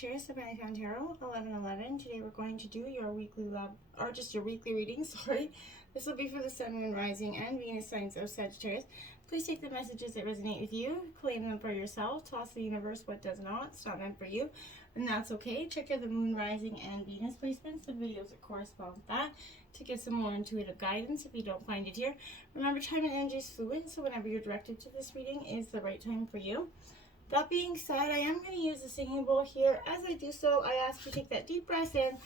Sagittarius, the Penny Found Tarot, 11/11. Today we're going to do your weekly love, or just your weekly reading, sorry. This will be for the Sun, Moon, Rising, and Venus signs of Sagittarius. Please take the messages that resonate with you, claim them for yourself, toss the universe what does not. It's not meant for you, and that's okay. Check out the Moon, Rising, and Venus placements, the videos that correspond with that, to get some more intuitive guidance if you don't find it here. Remember, time and energy is fluid, so whenever you're directed to this reading is the right time for you. That being said, I am going to use the singing bowl here. As I do so, I ask you to take that deep breath in,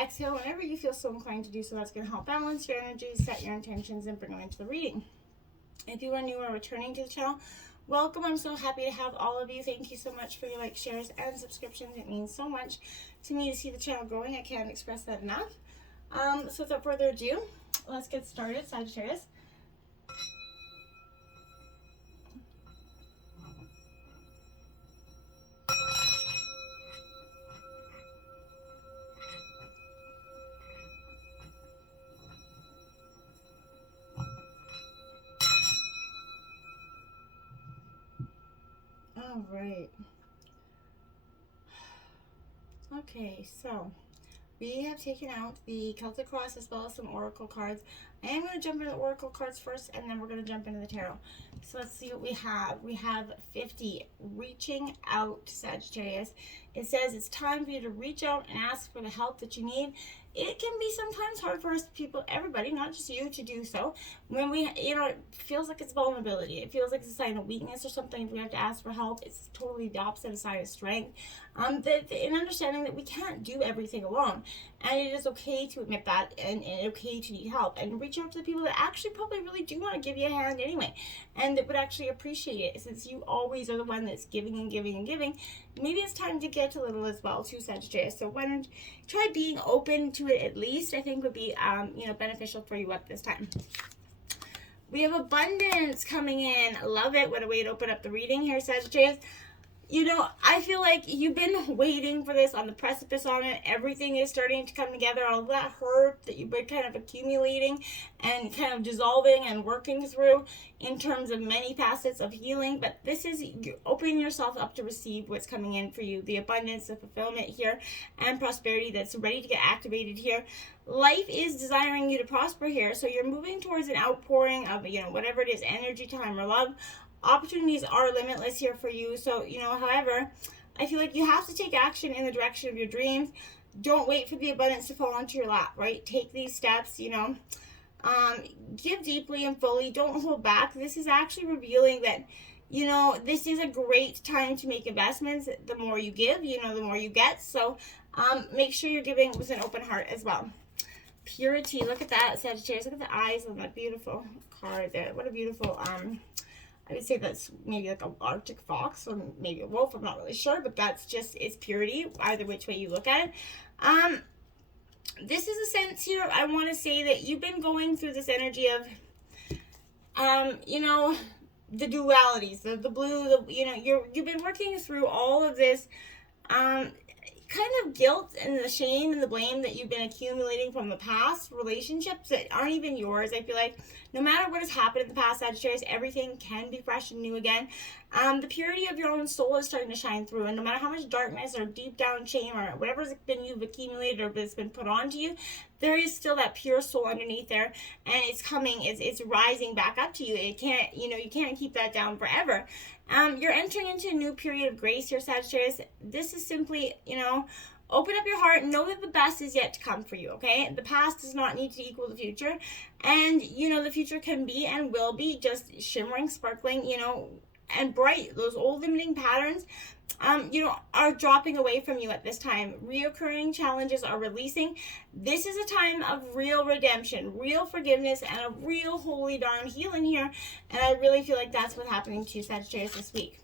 exhale whenever you feel so inclined to do so. That's going to help balance your energies, set your intentions, and bring them into the reading. If you are new or returning to the channel, welcome. I'm so happy to have all of you. Thank you so much for your likes, shares, and subscriptions. It means so much to me to see the channel growing. I can't express that enough. So without further ado, let's get started, Sagittarius. All right. Okay, so we have taken out the Celtic Cross as well as some Oracle cards. I am going to jump into the Oracle cards first, and then we're going to jump into the Tarot. So let's see what we have. We have 50, reaching out, Sagittarius. It says it's time for you to reach out and ask for the help that you need. It can be sometimes hard for us people, everybody, not just you, to do so. When we, it feels like it's vulnerability. It feels like it's a sign of weakness or something. If we have to ask for help, it's totally the opposite side of strength. In understanding that we can't do everything alone. And it is okay to admit that, and okay to need help. And reach out to the people that actually probably really do want to give you a hand anyway. And that would actually appreciate it, since you always are the one that's giving and giving and giving. Maybe it's time to get a little as well, too, Sagittarius. So why don't you try being open to it at least, I think would be, beneficial for you at this time. We have abundance coming in. Love it. What a way to open up the reading here, Sagittarius. I feel like you've been waiting for this, on the precipice on it. Everything is starting to come together. All that hurt that you've been kind of accumulating and kind of dissolving and working through in terms of many facets of healing. But this is you opening yourself up to receive what's coming in for you. The abundance, the fulfillment here, and prosperity that's ready to get activated here. Life is desiring you to prosper here. So you're moving towards an outpouring of, whatever it is, energy, time, or love. Opportunities are limitless here for you. So, however, I feel like you have to take action in the direction of your dreams. Don't wait for the abundance to fall onto your lap, right? Take these steps, give deeply and fully. Don't hold back. This is actually revealing that, this is a great time to make investments. The more you give, the more you get. So make sure you're giving with an open heart as well. Purity. Look at that, Sagittarius. Look at the eyes on that beautiful card there. What a beautiful, I would say that's maybe like an Arctic fox or maybe a wolf. I'm not really sure, but that's just, it's purity, either which way you look at it. This is a sense here, I want to say that you've been going through this energy of, the dualities, the blue, you've been working through all of this, kind of guilt and the shame and the blame that you've been accumulating from the past relationships that aren't even yours. I feel like no matter what has happened in the past, Sagittarius, everything can be fresh and new again. The purity of your own soul is starting to shine through, and no matter how much darkness or deep down shame or whatever's been you've accumulated or that's been put onto you, there is still that pure soul underneath there, and it's coming, it's rising back up to you. It can't, you can't keep that down forever. You're entering into a new period of grace here, Sagittarius. This is simply, open up your heart and know that the best is yet to come for you, okay? The past does not need to equal the future. And, the future can be and will be just shimmering, sparkling, and bright. Those old limiting patterns, are dropping away from you at this time. Reoccurring challenges are releasing. This is a time of real redemption, real forgiveness, and a real holy darn healing here. And I really feel like that's what's happening to you, Sagittarius, this week.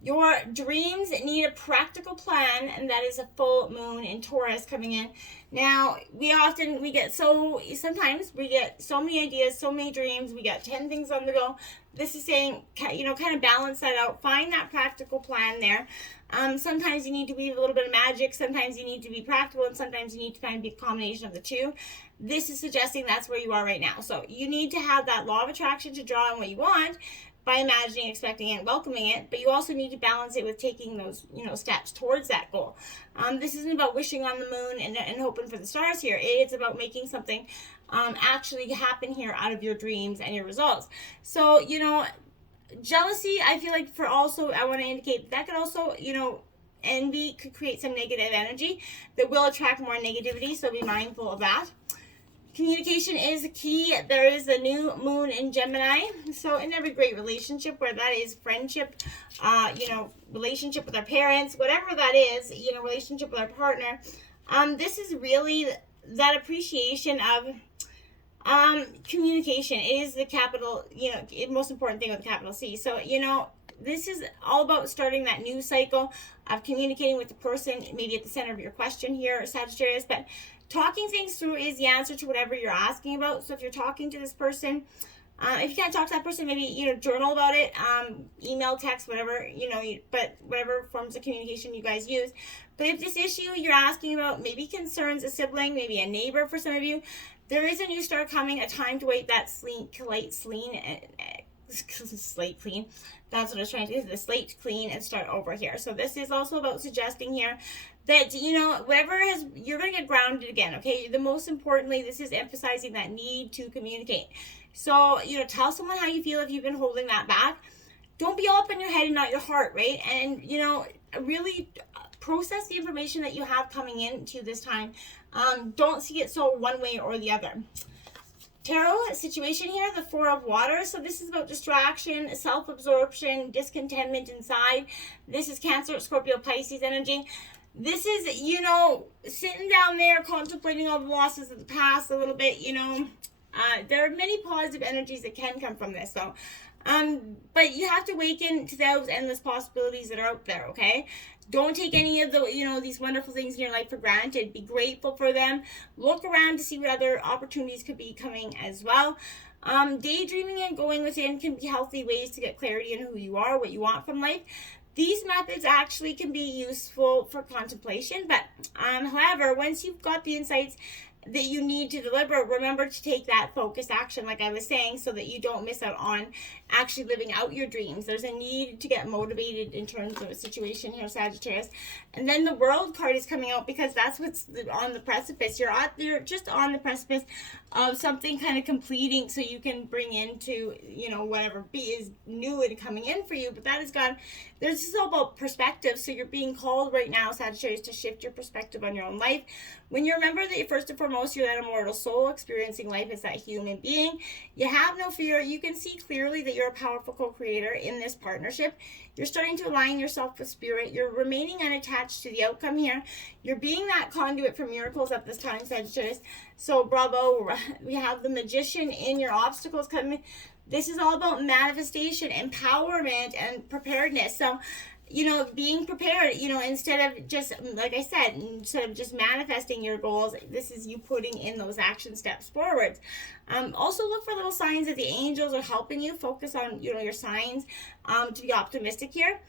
Your dreams need a practical plan, and that is a full moon in Taurus coming in. Now, sometimes we get so many ideas, so many dreams, we got 10 things on the go. This is saying, kind of balance that out, find that practical plan there. Sometimes you need to be a little bit of magic, sometimes you need to be practical, and sometimes you need to kind of be a combination of the two. This is suggesting that's where you are right now. So you need to have that law of attraction to draw on what you want, by imagining, expecting it, welcoming it, but you also need to balance it with taking those, steps towards that goal. This isn't about wishing on the moon and hoping for the stars here. It's about making something actually happen here out of your dreams and your results. So, jealousy, I feel like I want to indicate that could also, envy could create some negative energy that will attract more negativity, so be mindful of that. Communication is key. There is a new moon in Gemini. So in every great relationship, where that is friendship, relationship with our parents, whatever that is, relationship with our partner, this is really that appreciation of communication. It is the capital, most important thing with the capital C. So, this is all about starting that new cycle of communicating with the person, maybe at the center of your question here, Sagittarius, but talking things through is the answer to whatever you're asking about. So if you're talking to this person, if you can't talk to that person, maybe, journal about it, email, text, whatever, but whatever forms of communication you guys use. But if this issue you're asking about maybe concerns a sibling, maybe a neighbor for some of you, there is a new star coming, a time to wait that slate clean. That's what I was trying to do, the slate clean and start over here. So this is also about suggesting here that, you're going to get grounded again, okay? The most importantly, this is emphasizing that need to communicate. So, tell someone how you feel if you've been holding that back. Don't be all up in your head and not your heart, right? And, really process the information that you have coming into this time. Don't see it so one way or the other. Tarot situation here, the Four of Water. So this is about distraction, self-absorption, discontentment inside. This is Cancer, Scorpio, Pisces energy. This is, sitting down there contemplating all the losses of the past a little bit, there are many positive energies that can come from this, though. But you have to awaken to those endless possibilities that are out there, okay? Don't take any of the, these wonderful things in your life for granted. Be grateful for them. Look around to see what other opportunities could be coming as well. Daydreaming and going within can be healthy ways to get clarity on who you are, what you want from life. These methods actually can be useful for contemplation, but however, once you've got the insights that you need to deliver, remember to take that focused action, like I was saying, so that you don't miss out on actually living out your dreams. There's a need to get motivated in terms of a situation here, Sagittarius. And then the World card is coming out because that's what's on the precipice. You're just on the precipice of something kind of completing, so you can bring into, whatever is new and coming in for you. But that is gone. This is all about perspective. So you're being called right now, Sagittarius, to shift your perspective on your own life. When you remember that first and foremost, you're that immortal soul experiencing life as that human being, you have no fear. You can see clearly that you're a powerful co-creator in this partnership. You're starting to align yourself with spirit. You're remaining unattached to the outcome here. You're being that conduit for miracles at this time, Sagittarius. So bravo. We have the Magician in your obstacles coming. This is all about manifestation, empowerment, and preparedness. So, being prepared, instead of just, like I said, instead of just manifesting your goals, this is you putting in those action steps forward. Also look for little signs that the angels are helping you. Focus on, your signs to be optimistic here.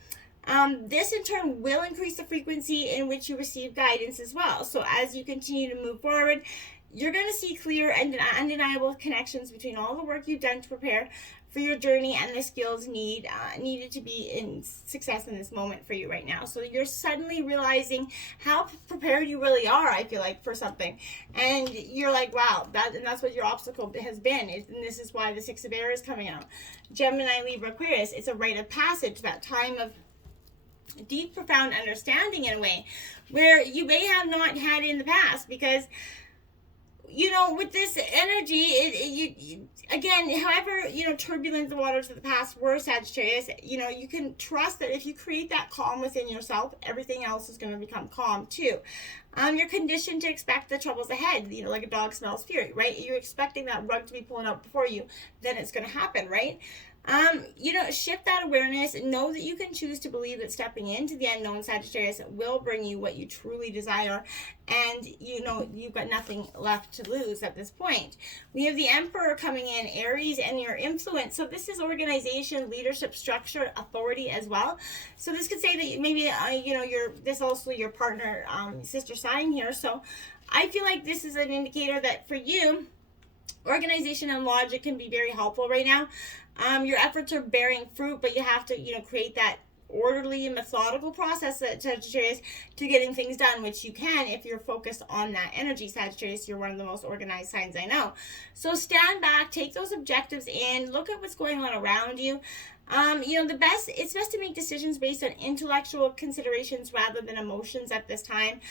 This in turn will increase the frequency in which you receive guidance as well. So as you continue to move forward, you're going to see clear and undeniable connections between all the work you've done to prepare for your journey and the skills needed to be in success in this moment for you right now. So you're suddenly realizing how prepared you really are, I feel like, for something. And you're like, wow, that's what your obstacle has been. And this is why the Six of Air is coming out. Gemini, Libra, Aquarius, it's a rite of passage, that time of deep, profound understanding in a way where you may have not had in the past, because with this energy, again, however, turbulent the waters of the past were, Sagittarius, you can trust that if you create that calm within yourself, everything else is going to become calm too. You're conditioned to expect the troubles ahead, like a dog smells fury, right? You're expecting that rug to be pulling out before you, then it's going to happen, right? Shift that awareness. Know that you can choose to believe that stepping into the unknown, Sagittarius, will bring you what you truly desire. And, you've got nothing left to lose at this point. We have the Emperor coming in, Aries, and your influence. So this is organization, leadership, structure, authority as well. So this could say that maybe, this also your partner, sister sign here. So I feel like this is an indicator that for you, Organization and logic can be very helpful right now. Your efforts are bearing fruit, but you have to, create that orderly and methodical process at Sagittarius to getting things done, which you can if you're focused on that energy. Sagittarius, you're one of the most organized signs I know. So stand back, take those objectives in, look at what's going on around you. It's best to make decisions based on intellectual considerations rather than emotions at this time.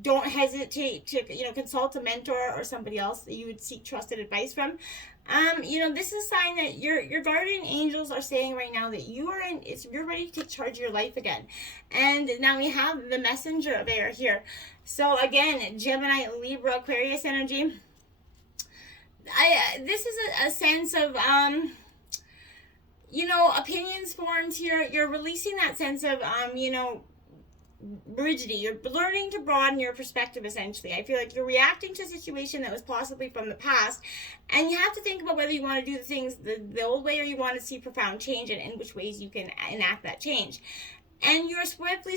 Don't hesitate to, consult a mentor or somebody else that you would seek trusted advice from. This is a sign that your guardian angels are saying right now that you're ready to take charge of your life again. And now we have the messenger of air here. So again, Gemini, Libra, Aquarius energy. This is a sense of opinions formed here. You're releasing that sense of rigidity. You're learning to broaden your perspective, essentially. I feel like you're reacting to a situation that was possibly from the past, and you have to think about whether you want to do the things the old way or you want to see profound change, and in which ways you can enact that change. And you're quickly,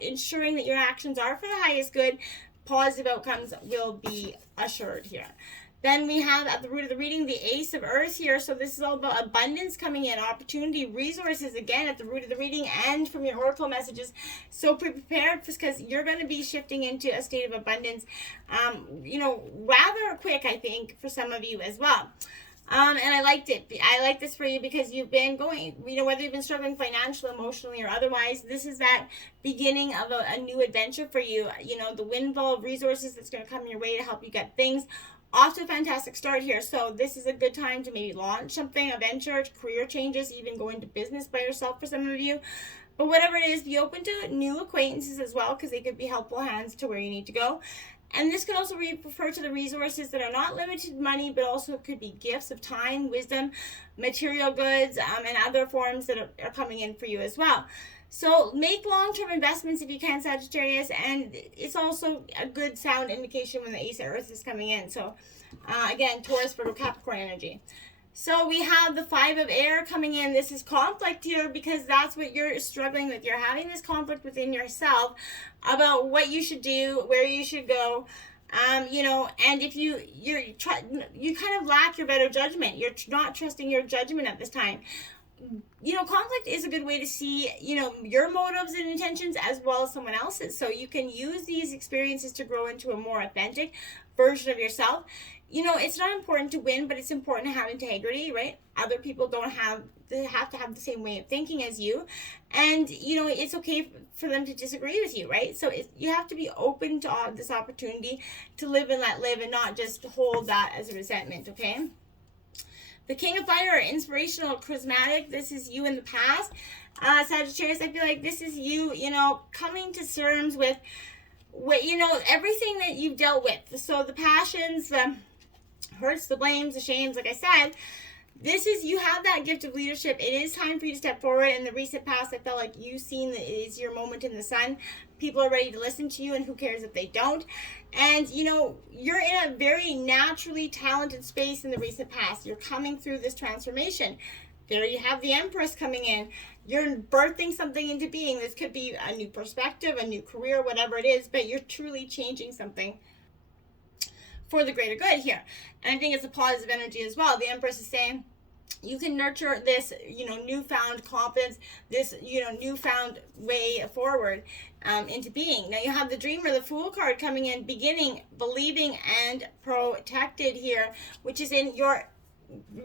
ensuring that your actions are for the highest good. Positive outcomes will be assured here. Then we have at the root of the reading the Ace of Earth here. So this is all about abundance coming in, opportunity, resources, again, at the root of the reading and from your oracle messages. So prepared because you're going to be shifting into a state of abundance, rather quick, I think, for some of you as well. And I liked it. I like this for you because you've been going, whether you've been struggling financially, emotionally, or otherwise, this is that beginning of a new adventure for you. The windfall of resources that's going to come your way to help you get things off to a fantastic start here. So this is a good time to maybe launch something, a venture, career changes, even go into business by yourself for some of you. But whatever it is, be open to new acquaintances as well, because they could be helpful hands to where you need to go. And this could also refer to the resources that are not limited money, but also could be gifts of time, wisdom, material goods, and other forms that are coming in for you as well. So make long-term investments if you can, Sagittarius, and it's also a good sound indication when the Ace of Earth is coming in. So again, Taurus, Virgo, Capricorn energy. So we have the Five of Air coming in. This is conflict here because that's what you're struggling with. You're having this conflict within yourself about what you should do, where you should go. And if you kind of lack your better judgment. You're not trusting your judgment at this time. Conflict is a good way to see, your motives and intentions as well as someone else's. So you can use these experiences to grow into a more authentic version of yourself. It's not important to win, but it's important to have integrity, right? Other people they have to have the same way of thinking as you. And, it's okay for them to disagree with you, right? So you have to be open to this opportunity to live and let live and not just hold that as a resentment, okay? The King of Fire, inspirational, charismatic. This is you in the past. Sagittarius, I feel like this is you, coming to terms with what, everything that you've dealt with. So the passions, the hurts, the blames, the shames, like I said, this is, you have that gift of leadership. It is time for you to step forward. In the recent past, I felt like you've seen that it is your moment in the sun. People are ready to listen to you, and who cares if they don't? And, you're in a very naturally talented space in the recent past. You're coming through this transformation. There you have the Empress coming in. You're birthing something into being. This could be a new perspective, a new career, whatever it is, but you're truly changing something for the greater good here. And I think it's a positive energy as well. The Empress is saying you can nurture this, newfound confidence, this, newfound way forward into being. Now you have the Dreamer, the Fool card coming in, beginning, believing, and protected here, which is in your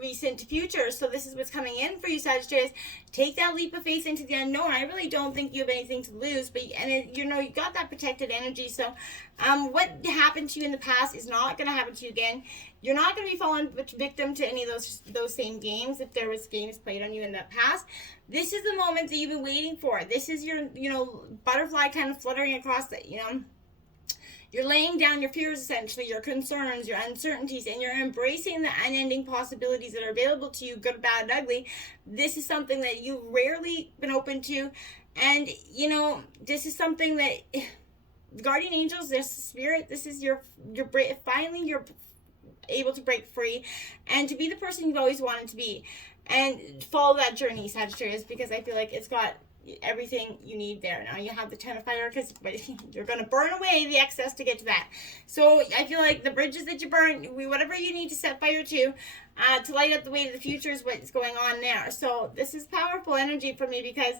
recent future. So this is what's coming in for you, Sagittarius. Take that leap of faith into the unknown. I really don't think you have anything to lose, but you got that protected energy. So what happened to you in the past is not going to happen to you again. You're not going to be falling victim to any of those same games if there was games played on you in the past. This is the moment that you've been waiting for. This is your butterfly kind of fluttering across the You're laying down your fears, essentially, your concerns, your uncertainties, and you're embracing the unending possibilities that are available to you, good, bad, and ugly. This is something that you've rarely been open to. And, this is something that guardian angels, this spirit, this is finally you're able to break free and to be the person you've always wanted to be. And follow that journey, Sagittarius, because I feel like it's got everything you need there. Now you have the 10 of fire because you're going to burn away the excess to get to that. So I feel like the bridges that you burn, whatever you need to set fire to light up the way to the future is what's going on there. So this is powerful energy for me because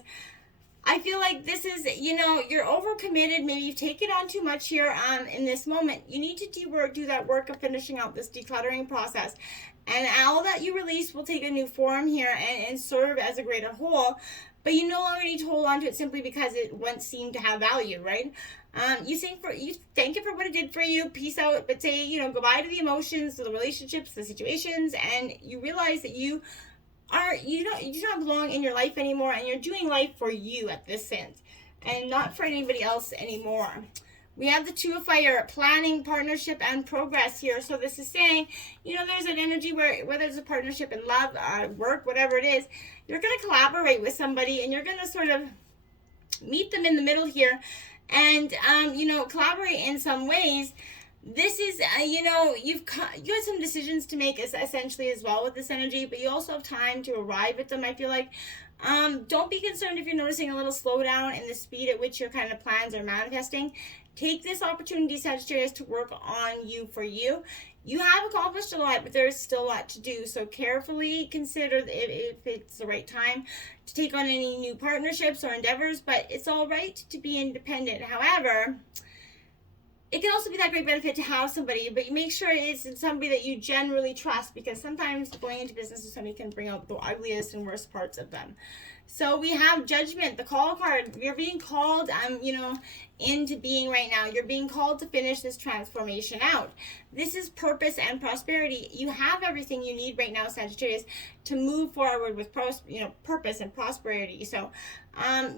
I feel like this is, you're overcommitted. Maybe you've taken on too much here in this moment. You need to do that work of finishing out this decluttering process. And all that you release will take a new form here and serve as a greater whole. But you no longer need to hold on to it simply because it once seemed to have value, right? You thank it for what it did for you, peace out, but say, goodbye to the emotions, to the relationships, the situations, and you realize that you do not belong in your life anymore, and you're doing life for you at this sense, and not for anybody else anymore. We have the 2 of fire, planning, partnership, and progress here. So this is saying, there's an energy where whether it's a partnership in love, work, whatever it is, you're going to collaborate with somebody, and you're going to sort of meet them in the middle here, and collaborate in some ways. This is, you have some decisions to make essentially as well with this energy, but you also have time to arrive at them, I feel like. Don't be concerned if you're noticing a little slowdown in the speed at which your kind of plans are manifesting. Take this opportunity, Sagittarius, to work on you for you. You have accomplished a lot, but there is still a lot to do. So carefully consider if it's the right time to take on any new partnerships or endeavors, but it's all right to be independent. However, it can also be that great benefit to have somebody, but you make sure it's somebody that you generally trust, because sometimes going into business with somebody can bring out the ugliest and worst parts of them. So we have Judgment, the call card. You're being called, into being right now. You're being called to finish this transformation out. This is purpose and prosperity. You have everything you need right now, Sagittarius, to move forward with purpose and prosperity. So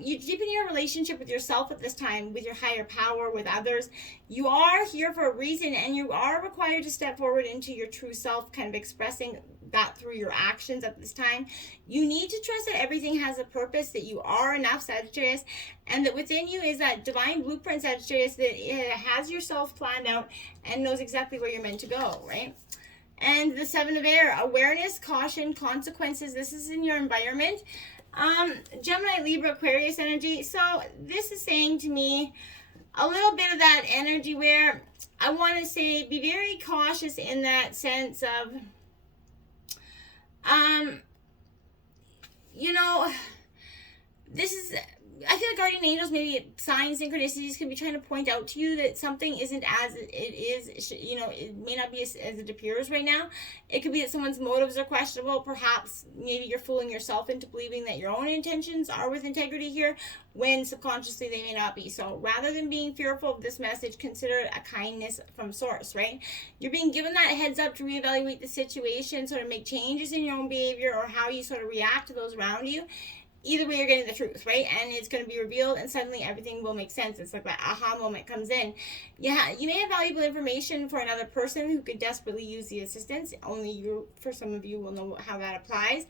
you deepen your relationship with yourself at this time, with your higher power, with others. You are here for a reason, and you are required to step forward into your true self, kind of expressing that through your actions at this time. You need to trust that everything has a purpose, that you are enough, Sagittarius, and that within you is that divine blueprint, Sagittarius, that it has yourself planned out and knows exactly where you're meant to go, right? And the 7 of air, awareness, caution, consequences. This is in your environment. Gemini, Libra, Aquarius energy. So this is saying to me a little bit of that energy where I want to say be very cautious in that sense of this is, I feel like guardian angels, maybe signs, synchronicities, can be trying to point out to you that something isn't as it is, it may not be as it appears right now. It could be that someone's motives are questionable. Perhaps maybe you're fooling yourself into believing that your own intentions are with integrity here, when subconsciously they may not be. So rather than being fearful of this message, consider it a kindness from source, right? You're being given that heads up to reevaluate the situation, sort of make changes in your own behavior or how you sort of react to those around you. Either way, you're getting the truth, right? And it's going to be revealed, and suddenly everything will make sense. It's like that aha moment comes in. Yeah, you may have valuable information for another person who could desperately use the assistance. Only you, for some of you, will know how that applies.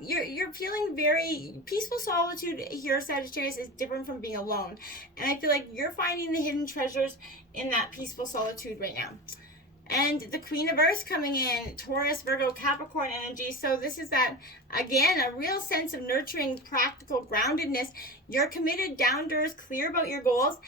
You're feeling very peaceful. Solitude here, Sagittarius, is different from being alone. And I feel like you're finding the hidden treasures in that peaceful solitude right now. And the Queen of Earth coming in, Taurus, Virgo, Capricorn energy. So this is that, again, a real sense of nurturing, practical groundedness. You're committed, down to earth, clear about your goals.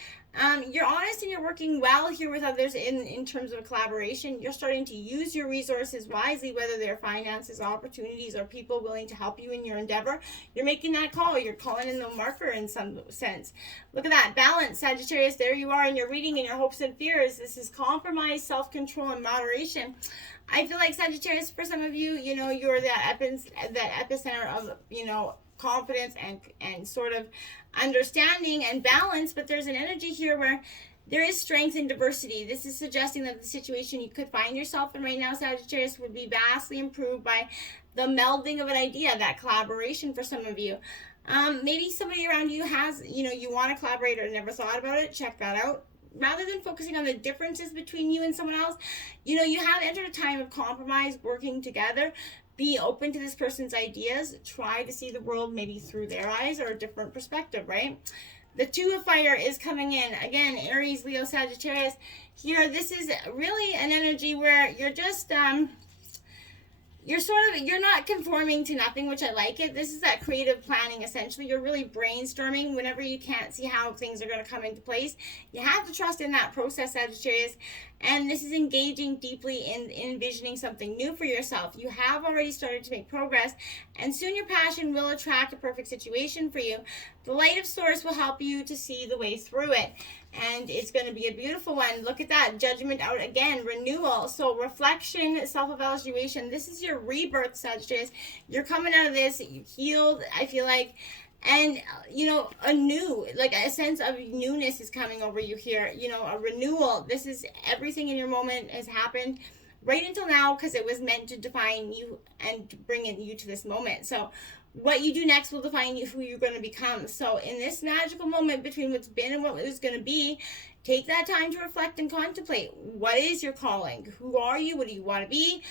You're honest and you're working well here with others in terms of collaboration. You're starting to use your resources wisely, whether they're finances, opportunities, or people willing to help you in your endeavor. You're making that call. You're calling in the marker in some sense. Look at that. Balance, Sagittarius. There you are in your reading and your hopes and fears. This is compromise, self-control, and moderation. I feel like, Sagittarius, for some of you, you're that epicenter of, confidence and sort of understanding and balance, but there's an energy here where there is strength and diversity. This is suggesting that the situation you could find yourself in right now, Sagittarius, would be vastly improved by the melding of an idea, that collaboration for some of you. Maybe somebody around you has, you want to collaborate or never thought about it. Check that out. Rather than focusing on the differences between you and someone else, you have entered a time of compromise, working together. Be open to this person's ideas. Try to see the world maybe through their eyes or a different perspective, right? The 2 of fire is coming in. Again, Aries, Leo, Sagittarius. Here, this is really an energy where you're just, you're not conforming to nothing, which I like it. This is that creative planning, essentially. You're really brainstorming whenever you can't see how things are going to come into place. You have to trust in that process, Sagittarius. And this is engaging deeply in envisioning something new for yourself. You have already started to make progress, and soon your passion will attract a perfect situation for you. The light of Source will help you to see the way through it, and it's going to be a beautiful one. Look at that, Judgment out again, renewal. So reflection, self-evaluation. This is your rebirth, Sagittarius. You're coming out of this healed, I feel like. And, you know, a new, like a sense of newness is coming over you here. You know, a renewal. This is everything in your moment has happened right until now because it was meant to define you and bring you to this moment. So what you do next will define you, who you're going to become. So in this magical moment between what's been and what is going to be, take that time to reflect and contemplate. What is your calling? Who are you? What do you want to be?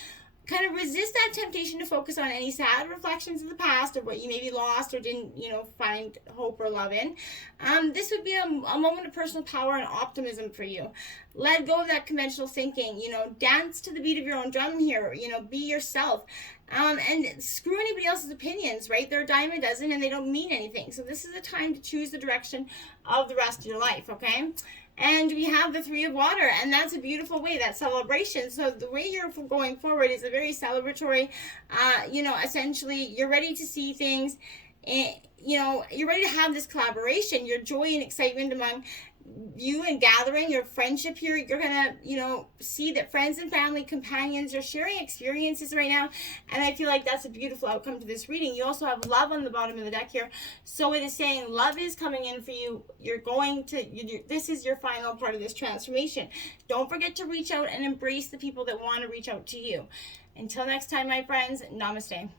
Kind of resist that temptation to focus on any sad reflections of the past or what you maybe lost or didn't, you know, find hope or love in. This would be a moment of personal power and optimism for you. Let go of that conventional thinking, you know, dance to the beat of your own drum here, you know, be yourself. And screw anybody else's opinions, right? They're a dime a dozen and they don't mean anything. So this is a time to choose the direction of the rest of your life, okay? And we have the Three of Water, and that's a beautiful way, that celebration. So the way you're going forward is a very celebratory, you know, essentially you're ready to see things, and, you know, you're ready to have this collaboration, your joy and excitement among you and gathering your friendship here. You're gonna, you know, see that friends and family, companions are sharing experiences right now, and I feel like that's a beautiful outcome to this reading. You also have love on the bottom of the deck here, so it is saying love is coming in for you. You're going to, this is your final part of this transformation. Don't forget to reach out and embrace the people that want to reach out to you. Until next time, my friends, namaste.